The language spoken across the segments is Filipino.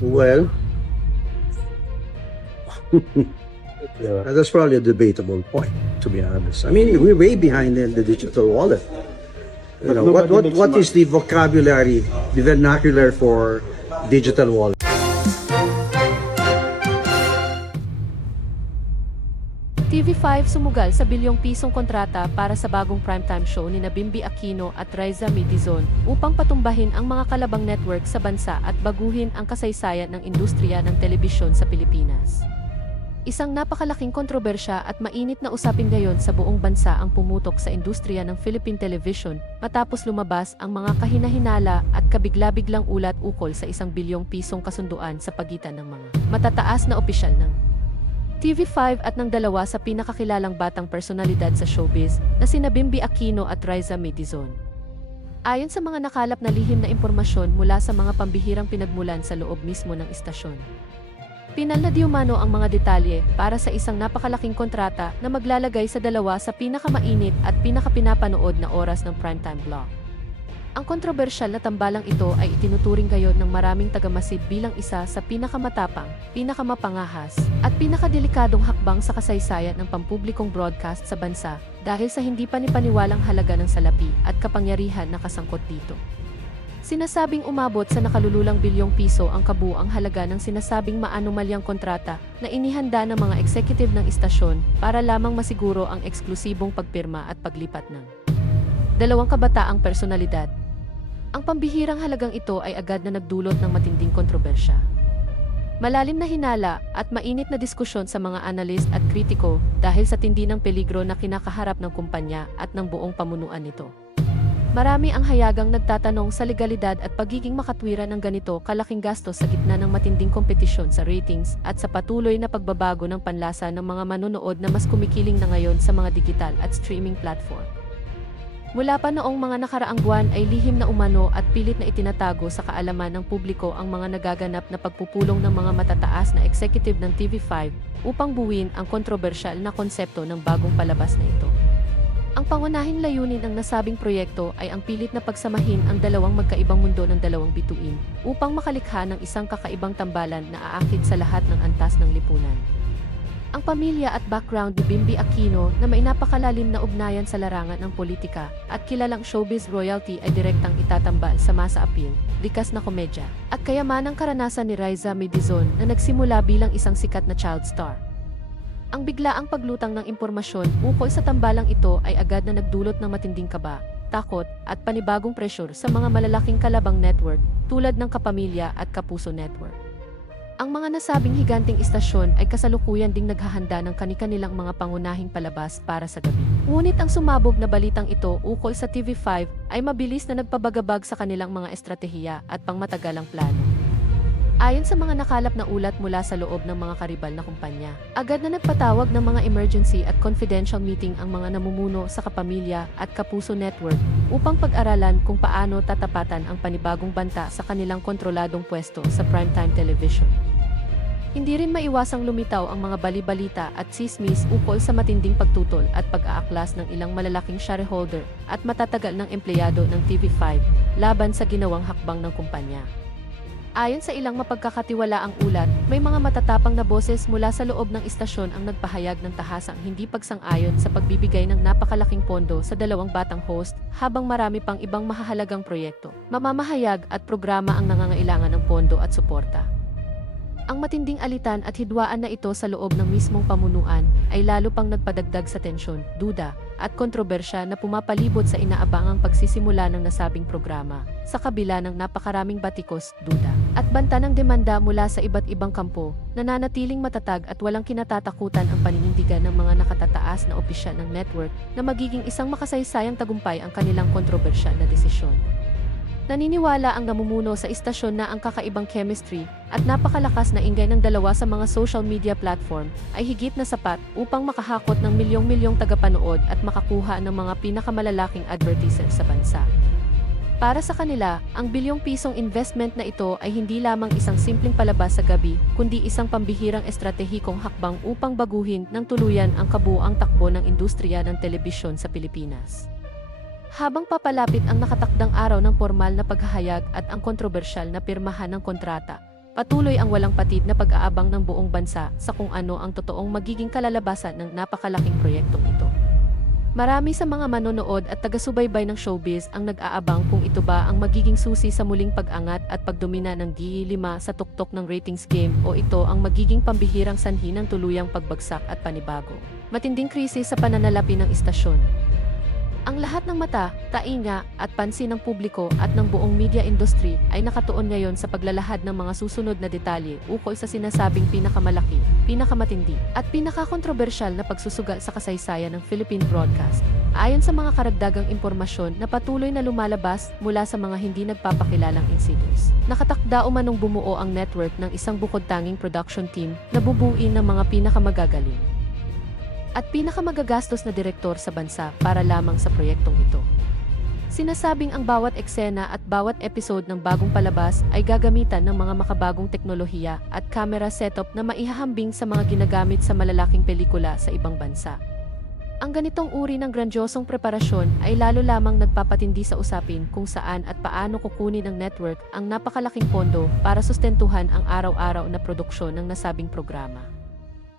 Well, that's probably a debatable point, to be honest. I mean, we're way behind in the digital wallet. You know, what is the vocabulary, the vernacular for digital wallet? TV5 sumugal sa bilyong pisong kontrata para sa bagong primetime show ni Bimby Aquino at Raisa Midizon upang patumbahin ang mga kalabang network sa bansa at baguhin ang kasaysayan ng industriya ng telebisyon sa Pilipinas. Isang napakalaking kontrobersya at mainit na usapin ngayon sa buong bansa ang pumutok sa industriya ng Philippine television matapos lumabas ang mga kahinahinala at kabigla-biglang ulat ukol sa 1 bilyong pisong kasunduan sa pagitan ng mga matataas na opisyal ng TV5 at ng dalawa sa pinakakilalang batang personalidad sa showbiz na sina Bimby Aquino at Raisa Midizon. Ayon sa mga nakalap na lihim na impormasyon mula sa mga pambihirang pinagmulan sa loob mismo ng istasyon. Pinal na diumano ang mga detalye para sa isang napakalaking kontrata na maglalagay sa dalawa sa pinakamainit at pinakapinapanood na oras ng primetime block. Ang kontrobersyal na tambalang ito ay itinuturing ngayon ng maraming tagamasid bilang isa sa pinakamatapang, pinakamapangahas, at pinakadelikadong hakbang sa kasaysayan ng pampublikong broadcast sa bansa dahil sa hindi panipaniwalang halaga ng salapi at kapangyarihan na kasangkot dito. Sinasabing umabot sa nakalululang bilyong piso ang kabuuang halaga ng sinasabing maanumalyang kontrata na inihanda ng mga executive ng istasyon para lamang masiguro ang eksklusibong pagpirma at paglipat ng dalawang kabataang personalidad. Ang pambihirang halagang ito ay agad na nagdulot ng matinding kontrobersya. Malalim na hinala at mainit na diskusyon sa mga analyst at kritiko dahil sa tindi ng peligro na kinakaharap ng kumpanya at ng buong pamunuan nito. Marami ang hayagang nagtatanong sa legalidad at pagiging makatwiran ng ganito kalaking gastos sa gitna ng matinding kompetisyon sa ratings at sa patuloy na pagbabago ng panlasa ng mga manonood na mas kumikiling na ngayon sa mga digital at streaming platform. Mula pa noong mga nakaraang buwan ay lihim na umano at pilit na itinatago sa kaalaman ng publiko ang mga nagaganap na pagpupulong ng mga matataas na executive ng TV5 upang buuin ang kontrobersyal na konsepto ng bagong palabas na ito. Ang pangunahing layunin ng nasabing proyekto ay ang pilit na pagsamahin ang dalawang magkaibang mundo ng dalawang bituin upang makalikha ng isang kakaibang tambalan na aakit sa lahat ng antas ng lipunan. Ang pamilya at background ni Bimby Aquino na may napakalalim na ugnayan sa larangan ng politika at kilalang showbiz royalty ay direktang itatambal sa masa appeal, likas na komedya, at kayamanang karanasan ni Raisa Midizon na nagsimula bilang isang sikat na child star. Ang biglaang paglutang ng impormasyon ukol sa tambalang ito ay agad na nagdulot ng matinding kaba, takot, at panibagong pressure sa mga malalaking kalabang network tulad ng Kapamilya at Kapuso Network. Ang mga nasabing higanting istasyon ay kasalukuyan ding naghahanda ng kani-kanilang mga pangunahing palabas para sa gabi. Ngunit ang sumabog na balitang ito ukol sa TV5 ay mabilis na nagpabagabag sa kanilang mga estratehiya at pangmatagalang plano. Ayon sa mga nakalap na ulat mula sa loob ng mga karibal na kumpanya, agad na nagpatawag ng mga emergency at confidential meeting ang mga namumuno sa Kapamilya at Kapuso Network upang pag-aralan kung paano tatapatan ang panibagong banta sa kanilang kontroladong pwesto sa primetime television. Hindi rin maiwasang lumitaw ang mga bali-balita at sismis ukol sa matinding pagtutol at pag-aaklas ng ilang malalaking shareholder at matatagal ng empleyado ng TV5 laban sa ginawang hakbang ng kumpanya. Ayon sa ilang mapagkakatiwalaang ulat, may mga matatapang na boses mula sa loob ng istasyon ang nagpahayag ng tahasang hindi pagsang-ayon sa pagbibigay ng napakalaking pondo sa dalawang batang host habang marami pang ibang mahahalagang proyekto, mamamahayag at programa ang nangangailangan ng pondo at suporta. Ang matinding alitan at hidwaan na ito sa loob ng mismong pamunuan ay lalo pang nagpadagdag sa tensyon, duda, at kontrobersya na pumapalibot sa inaabangang pagsisimula ng nasabing programa, sa kabila ng napakaraming batikos, duda, at banta ng demanda mula sa iba't ibang kampo, nananatiling matatag at walang kinatatakutan ang paninindigan ng mga nakatataas na opisyal ng network na magiging isang makasaysayang tagumpay ang kanilang kontrobersyal na desisyon. Naniniwala ang namumuno sa istasyon na ang kakaibang chemistry at napakalakas na ingay ng dalawa sa mga social media platform ay higit na sapat upang makahakot ng milyong-milyong tagapanood at makakuha ng mga pinakamalalaking advertiser sa bansa. Para sa kanila, ang bilyong pisong investment na ito ay hindi lamang isang simpleng palabas sa gabi, kundi isang pambihirang estratehikong hakbang upang baguhin ng tuluyan ang kabuuang takbo ng industriya ng telebisyon sa Pilipinas. Habang papalapit ang nakatakdang araw ng formal na paghahayag at ang kontrobersyal na pirmahan ng kontrata, Patuloy ang walang patid na pag-aabang ng buong bansa sa kung ano ang totoong magiging kalalabasan ng napakalaking proyektong ito. Marami sa mga manonood at taga-subaybay ng showbiz ang nag-aabang kung ito ba ang magiging susi sa muling pag-angat at pagdomina ng G5 sa tuktok ng ratings game o ito ang magiging pambihirang sanhi ng tuluyang pagbagsak at panibago. Matinding krisis sa pananalapi ng istasyon. Ang lahat ng mata, tainga, at pansin ng publiko at ng buong media industry ay nakatuon ngayon sa paglalahad ng mga susunod na detalye ukol sa sinasabing pinakamalaki, pinakamatindi, at pinakakontrobersyal na pagsusugal sa kasaysayan ng Philippine broadcast. Ayon sa mga karagdagang impormasyon na patuloy na lumalabas mula sa mga hindi nagpapakilalang insiders, nakatakda umanong bumuo ang network ng isang bukod-tanging production team na bubuin ng mga pinakamagagaling at pinakamagagastos na direktor sa bansa para lamang sa proyektong ito. Sinasabing ang bawat eksena at bawat episode ng bagong palabas ay gagamitan ng mga makabagong teknolohiya at camera setup na maihahambing sa mga ginagamit sa malalaking pelikula sa ibang bansa. Ang ganitong uri ng grandiosong preparasyon ay lalo lamang nagpapatindi sa usapin kung saan at paano kukunin ng network ang napakalaking pondo para sustentuhan ang araw-araw na produksyon ng nasabing programa.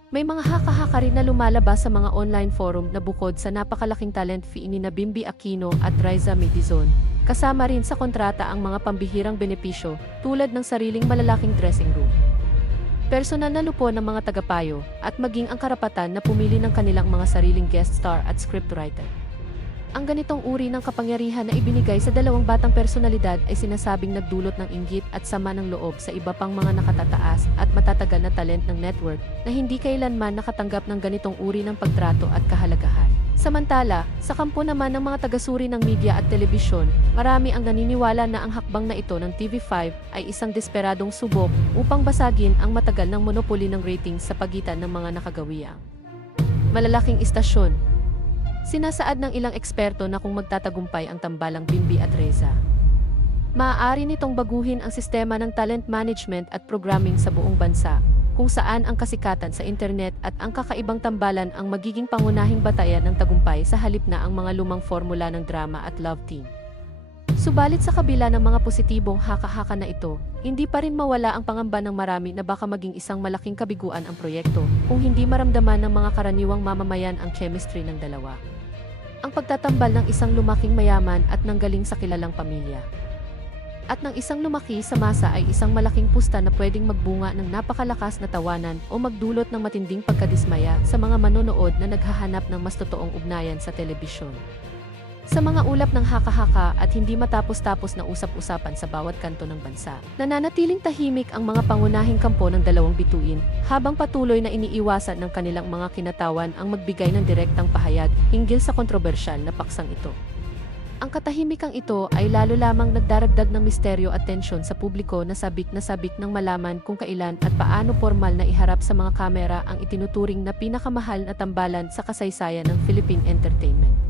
May mga haka-haka rin na lumalabas sa mga online forum na bukod sa napakalaking talent fee ni na Bimby Aquino at Raisa Medizon, kasama rin sa kontrata ang mga pambihirang benepisyo tulad ng sariling malalaking dressing room, personal na lupon ng mga tagapayo, at maging ang karapatan na pumili ng kanilang mga sariling guest star at scriptwriter. Ang ganitong uri ng kapangyarihan na ibinigay sa dalawang batang personalidad ay sinasabing nagdulot ng inggit at sama ng loob sa iba pang mga nakatataas at matatagal na talent ng network na hindi kailanman nakatanggap ng ganitong uri ng pagtrato at kahalagahan. Samantala, sa kampo naman ng mga tagasuri ng media at telebisyon, marami ang naniniwala na ang hakbang na ito ng TV5 ay isang desperadong subok upang basagin ang matagal ng monopoly ng ratings sa pagitan ng mga nakagawiang malalaking istasyon. Sinasaad ng ilang eksperto na kung magtatagumpay ang tambalang Bimby at Reza, maaari nitong baguhin ang sistema ng talent management at programming sa buong bansa, kung saan ang kasikatan sa internet at ang kakaibang tambalan ang magiging pangunahing batayan ng tagumpay sa halip na ang mga lumang formula ng drama at love team. Subalit sa kabila ng mga positibong haka-haka na ito, hindi pa rin mawala ang pangamba ng marami na baka maging isang malaking kabiguan ang proyekto kung hindi maramdaman ng mga karaniwang mamamayan ang chemistry ng dalawa. Ang pagtatambal ng isang lumaking mayaman at nanggaling sa kilalang pamilya, at ng isang lumaki sa masa ay isang malaking pusta na pwedeng magbunga ng napakalakas na tawanan o magdulot ng matinding pagkadismaya sa mga manonood na naghahanap ng mas totoong ugnayan sa telebisyon. Sa mga ulap ng haka-haka at hindi matapos-tapos na usap-usapan sa bawat kanto ng bansa, nananatiling tahimik ang mga pangunahing kampo ng dalawang bituin habang patuloy na iniiwasan ng kanilang mga kinatawan ang magbigay ng direktang pahayag hinggil sa kontrobersyal na paksang ito. Ang katahimikang ito ay lalo lamang nagdaragdag ng misteryo at tensyon sa publiko na sabik ng malaman kung kailan at paano formal na iharap sa mga kamera ang itinuturing na pinakamahal na tambalan sa kasaysayan ng Philippine entertainment.